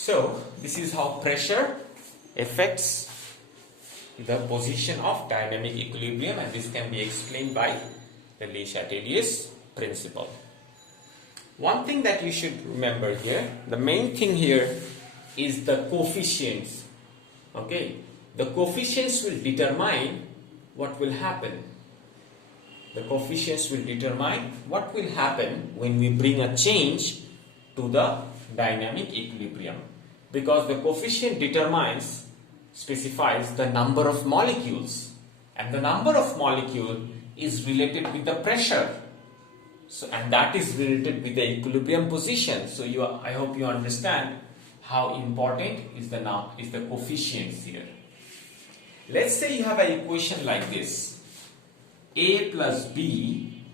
So this is how pressure affects the position of dynamic equilibrium, and this can be explained by the Le Chatelier's principle. One thing that you should remember here, the main thing here is the coefficients. Okay, the coefficients will determine what will happen. The coefficients will determine what will happen when we bring a change to the dynamic equilibrium, because the coefficient specifies the number of molecules, and the number of molecule is related with the pressure. So, and that is related with the equilibrium position. So I hope you understand how important is the coefficients here. Let's say you have an equation like this: A plus B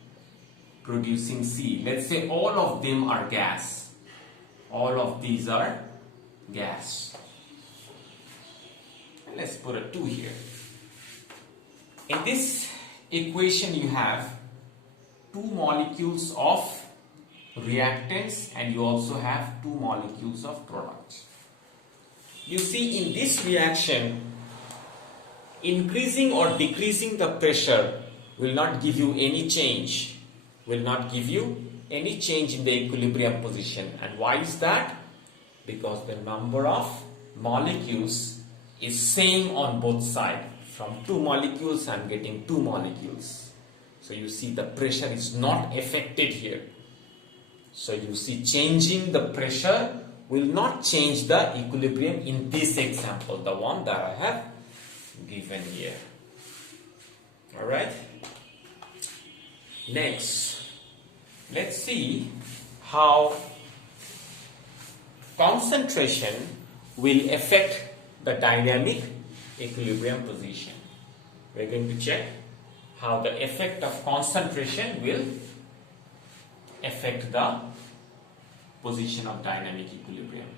producing C. Let's say all of them are gas. All of these are gas. And let's put a 2 here. In this equation you have 2 molecules of reactants and you also have 2 molecules of products. You see, in this reaction, increasing or decreasing the pressure will not give you any change, in the equilibrium position. And why is that? Because the number of molecules is same on both sides. From 2 molecules I am getting 2 molecules. So you see the pressure is not affected here. So you see, changing the pressure will not change the equilibrium in this example, the one that I have given here. Alright. Next, let's see how concentration will affect the dynamic equilibrium position. We're going to check how the effect of concentration will affect the position of dynamic equilibrium.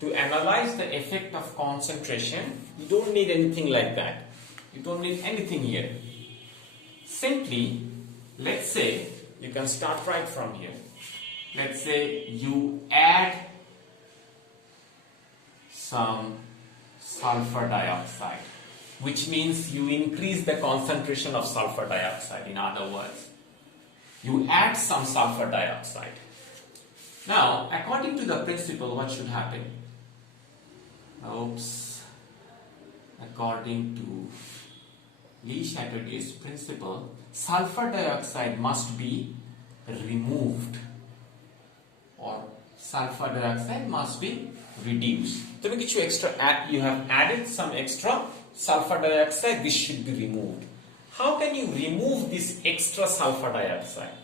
To analyze the effect of concentration, you don't need anything like that. You don't need anything here. Simply, let's say, you can start right from here. Let's say you add some sulfur dioxide, which means you increase the concentration of sulfur dioxide. In other words, you add some sulfur dioxide. Now, according to the principle, what should happen? According to Le Chatelier's principle, sulfur dioxide must be removed, or sulfur dioxide must be reduced. To make it you have added some extra sulfur dioxide, this should be removed. How can you remove this extra sulfur dioxide?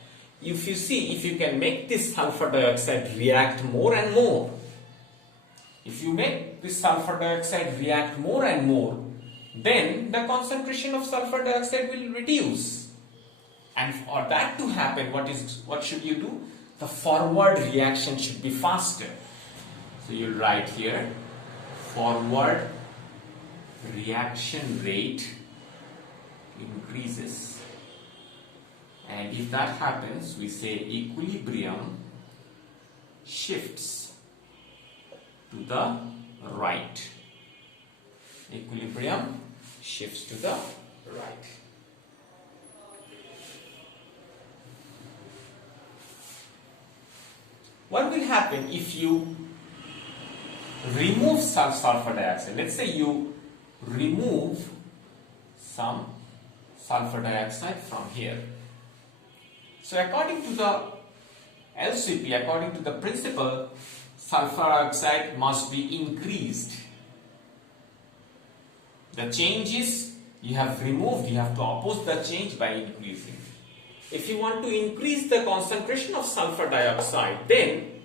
If you can make this sulfur dioxide react more and more, if you make this sulfur dioxide react more and more, then the concentration of sulfur dioxide will reduce. And for that to happen, what should you do? The forward reaction should be faster. So you'll write here, forward reaction rate increases. And if that happens, we say equilibrium shifts to the right. Equilibrium shifts to the right. What will happen if you remove some sulfur dioxide? Let's say you remove some sulfur dioxide from here. So according to the LCP, according to the principle, sulfur dioxide must be increased. The changes you have removed, you have to oppose the change by increasing. If you want to increase the concentration of sulfur dioxide, then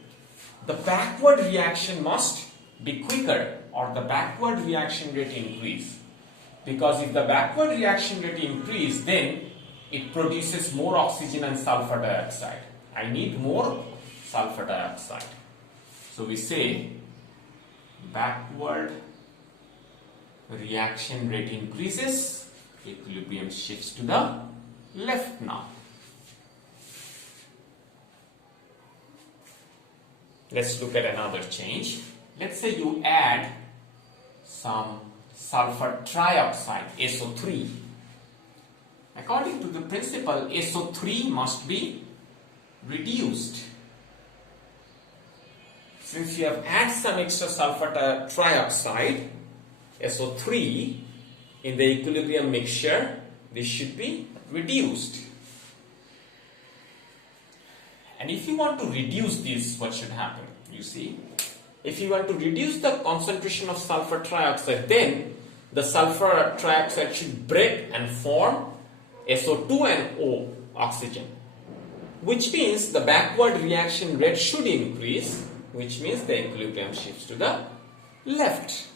the backward reaction must be quicker, or the backward reaction rate increase. Because if the backward reaction rate increase, then it produces more oxygen and sulfur dioxide. I need more sulfur dioxide. So we say backward reaction rate increases, equilibrium shifts to the left now. Let's look at another change. Let's say you add some sulfur trioxide, SO3. According to the principle, SO3 must be reduced. Since you have added some extra sulfur trioxide, SO3, in the equilibrium mixture, this should be reduced. And if you want to reduce this, what should happen? You see, if you want to reduce the concentration of sulfur trioxide, then the sulfur trioxide should break and form SO2 and O oxygen, which means the backward reaction rate should increase, which means the equilibrium shifts to the left.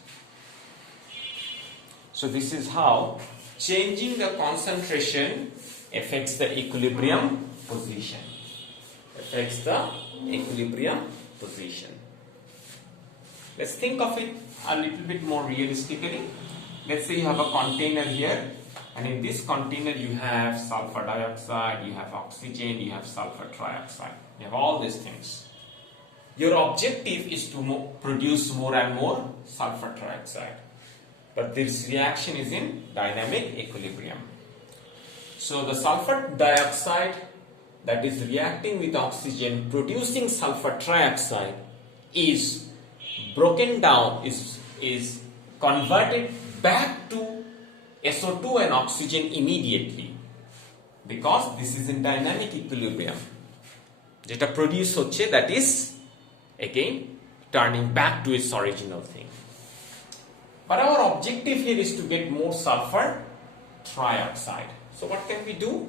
So this is how changing the concentration affects the equilibrium position. Affects the equilibrium position. Let's think of it a little bit more realistically. Let's say you have a container here, and in this container you have sulfur dioxide, you have oxygen, you have sulfur trioxide. You have all these things. Your objective is to produce more and more sulfur trioxide. But this reaction is in dynamic equilibrium. So the sulfur dioxide that is reacting with oxygen producing sulfur trioxide is broken down, is converted back to SO2 and oxygen immediately, because this is in dynamic equilibrium. Jeta produce hocche, that is again turning back to its original thing. But our objective here is to get more sulfur trioxide. So what can we do?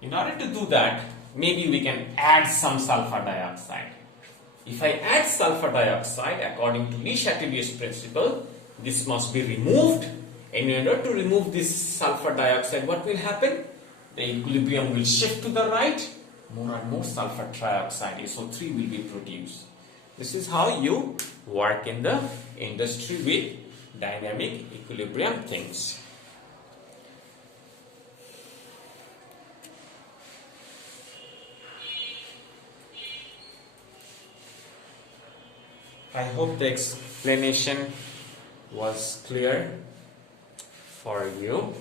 In order to do that, maybe we can add some sulfur dioxide. If I add sulfur dioxide, according to Le Chatelier's principle, this must be removed. And in order to remove this sulfur dioxide, what will happen? The equilibrium will shift to the right. More and more sulfur trioxide, SO3, will be produced. This is how you work in the industry with dynamic equilibrium things. I hope the explanation was clear for you,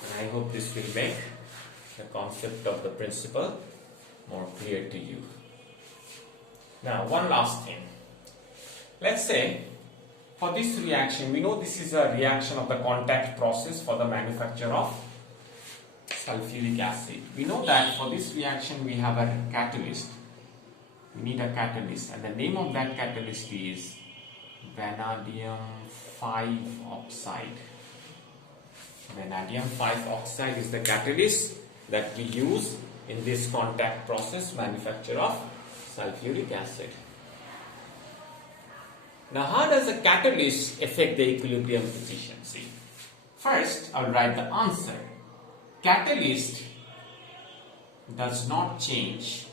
and I hope this will make the concept of the principle more clear to you. Now, one last thing. Let's say for this reaction, we know this is a reaction of the contact process for the manufacture of sulfuric acid. We know that for this reaction we have a catalyst. We need a catalyst, and the name of that catalyst is vanadium 5 oxide. Vanadium 5 oxide is the catalyst that we use in this contact process manufacture of sulfuric acid. Now, how does a catalyst affect the equilibrium position? See, first I'll write the answer. Catalyst does not change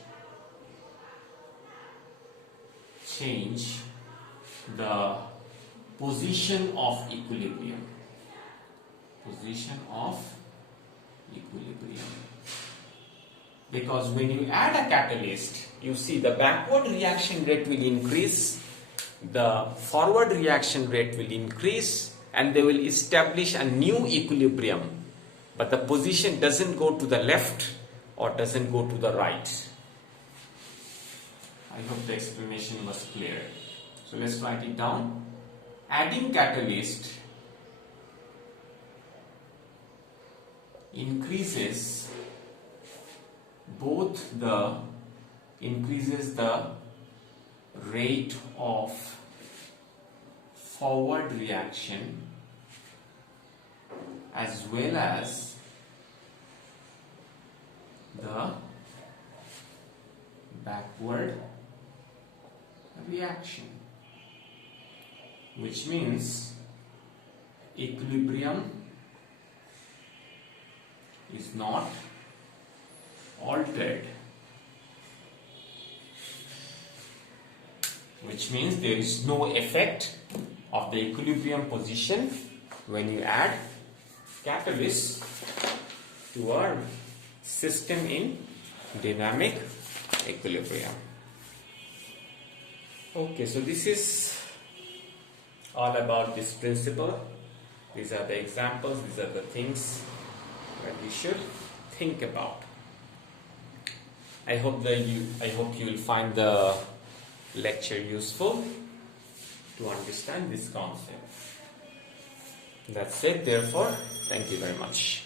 the position of equilibrium. Position of equilibrium. Because when you add a catalyst, you see the backward reaction rate will increase, the forward reaction rate will increase, and they will establish a new equilibrium. But the position doesn't go to the left or doesn't go to the right. I hope the explanation was clear. So let's write it down. Adding catalyst increases the rate of forward reaction as well as the backward reaction, which means equilibrium is not altered, which means there is no effect of the equilibrium position when you add catalyst to a system in dynamic equilibrium. Okay, so this is all about this principle. These are the examples, these are the things that we should think about. I hope you will find the lecture useful to understand this concept. That's it, therefore, thank you very much.